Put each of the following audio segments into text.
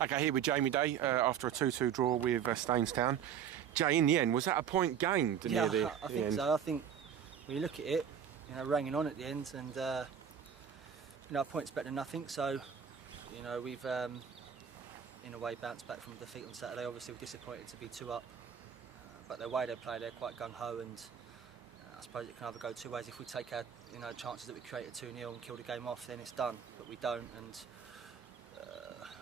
Okay, here with Jamie Day after a 2-2 draw with Stainstown. Jay, in the end, was that a point gained near the I think end? so. I think when you look at it, ranging on at the end, and a point's better than nothing. So, we've in a way bounced back from defeat on Saturday. Obviously, we're disappointed to be 2 up, but the way they play, they're quite gung ho, and I suppose it can either go 2 ways. If we take our chances that we created 2-0 and kill the game off, then it's done. But we don't, and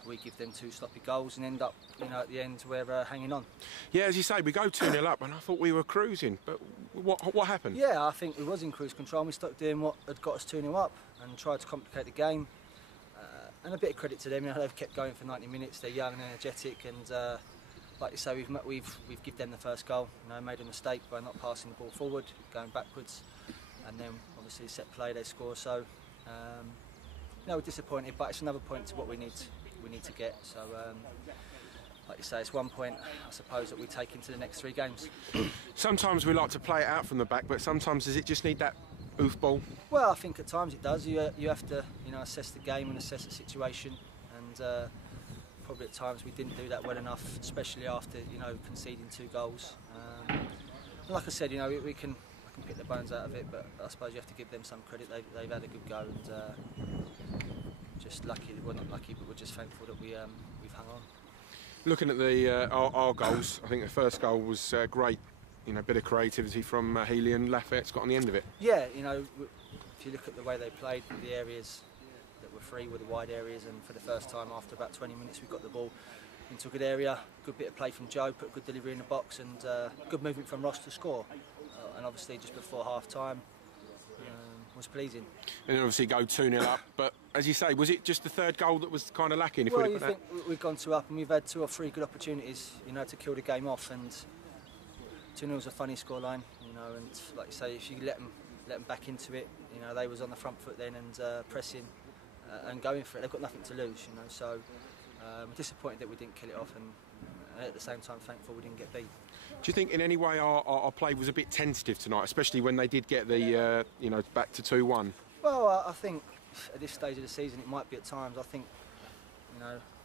we give them 2 sloppy goals and end up, at the end we're hanging on. Yeah, as you say, we go 2-0 up, and I thought we were cruising. But what happened? Yeah, I think we was in cruise control. And we stuck doing what had got us 2-0 up and tried to complicate the game. And a bit of credit to them. They've kept going for 90 minutes. They're young and energetic, and like you say, we've given them the first goal. Made a mistake by not passing the ball forward, going backwards, and then obviously set play they score. So we're disappointed, but it's another point to what we need to get. So like you say, it's 1 point, I suppose, that we take into the next 3 games. Sometimes we like to play it out from the back, but sometimes does it just need that oof ball? Well, I think at times it does. You have to assess the game and assess the situation, and probably at times we didn't do that well enough, especially after conceding 2 goals. Like I said, I can pick the bones out of it, but I suppose you have to give them some credit. They've had a good go, and just lucky. Well, not lucky, but we're just thankful that we've hung on. Looking at the our goals, I think the first goal was great. Bit of creativity from Healy, and Lafayette's got on the end of it. Yeah, if you look at the way they played, the areas that were free were the wide areas, and for the first time after about 20 minutes we got the ball into a good area. Good bit of play from Joe, put a good delivery in the box, and good movement from Ross to score. And obviously just before half time was pleasing. And then obviously go 2-0 up, but as you say, was it just the third goal that was kind of lacking? Well, you think we've gone 2 up and we've had 2 or 3 good opportunities, to kill the game off, and 2-0 is a funny scoreline, and like you say, if you let them back into it, they was on the front foot then and pressing and going for it. They've got nothing to lose, so we're disappointed that we didn't kill it off, and at the same time thankful we didn't get beat. Do you think in any way our play was a bit tentative tonight, especially when they did get the back to 2-1? Well, I think at this stage of the season it might be at times. I think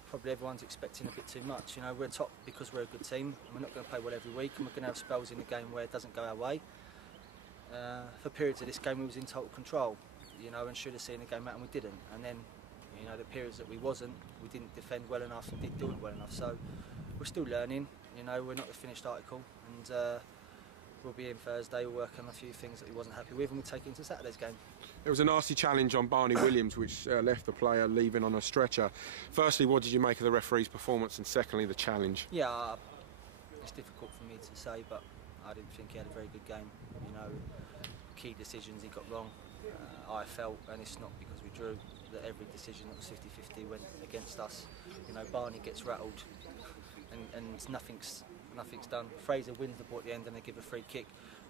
probably everyone's expecting a bit too much. We're top because we're a good team, and we're not going to play well every week, and we're going to have spells in the game where it doesn't go our way. For periods of this game we was in total control, and should have seen the game out, and we didn't. And then the periods that we didn't defend well enough and didn't do it well enough. So we're still learning. We're not the finished article, and we'll be in Thursday. We'll work on a few things that he wasn't happy with, and we'll take it into Saturday's game. There was a nasty challenge on Barney Williams, which left the player leaving on a stretcher. Firstly, what did you make of the referee's performance, and secondly, the challenge? Yeah, it's difficult for me to say, but I didn't think he had a very good game. Key decisions he got wrong. I felt, and it's not because we drew, that every decision that was 50-50 went against us. Barney gets rattled, and nothing's done. Fraser wins the ball at the end, and they give a free kick.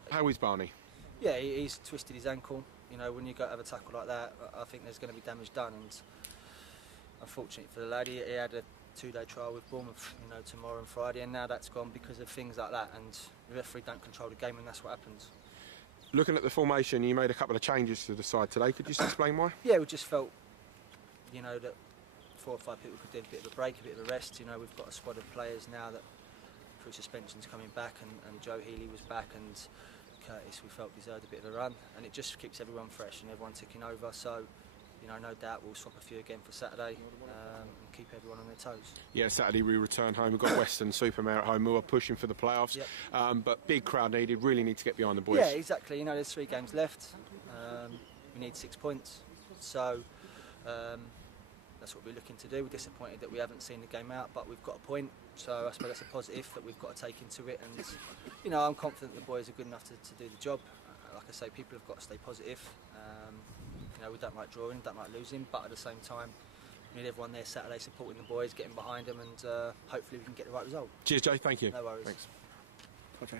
How is Barney? Yeah, he's twisted his ankle. When you go to have a tackle like that, I think there's going to be damage done. And unfortunately for the lad, he had a 2-day trial with Bournemouth, tomorrow and Friday, and now that's gone because of things like that. And the referee don't control the game, and that's what happens. Looking at the formation, you made a couple of changes to the side today. Could you just explain why? Yeah, we just felt, that 4 or 5 people could do a bit of a break, a bit of a rest. We've got a squad of players now that, through suspensions, coming back, and Joe Healy was back, and Curtis, we felt, deserved a bit of a run, and it just keeps everyone fresh and everyone ticking over. So, no doubt we'll swap a few again for Saturday and keep everyone on their toes. Yeah, Saturday we return home. We've got Western Supermare at home who are pushing for the playoffs. Yep. But big crowd needed, really need to get behind the boys. Yeah, exactly. There's 3 games left. We need 6 points. So that's what we're looking to do. We're disappointed that we haven't seen the game out, but we've got a point. So I suppose that's a positive that we've got to take into it. And, I'm confident the boys are good enough to do the job. Like I say, people have got to stay positive. We don't like drawing, don't like losing, but at the same time, we need everyone there Saturday supporting the boys, getting behind them, and hopefully we can get the right result. Cheers, Jay. Thank you. No worries. Thanks. Okay.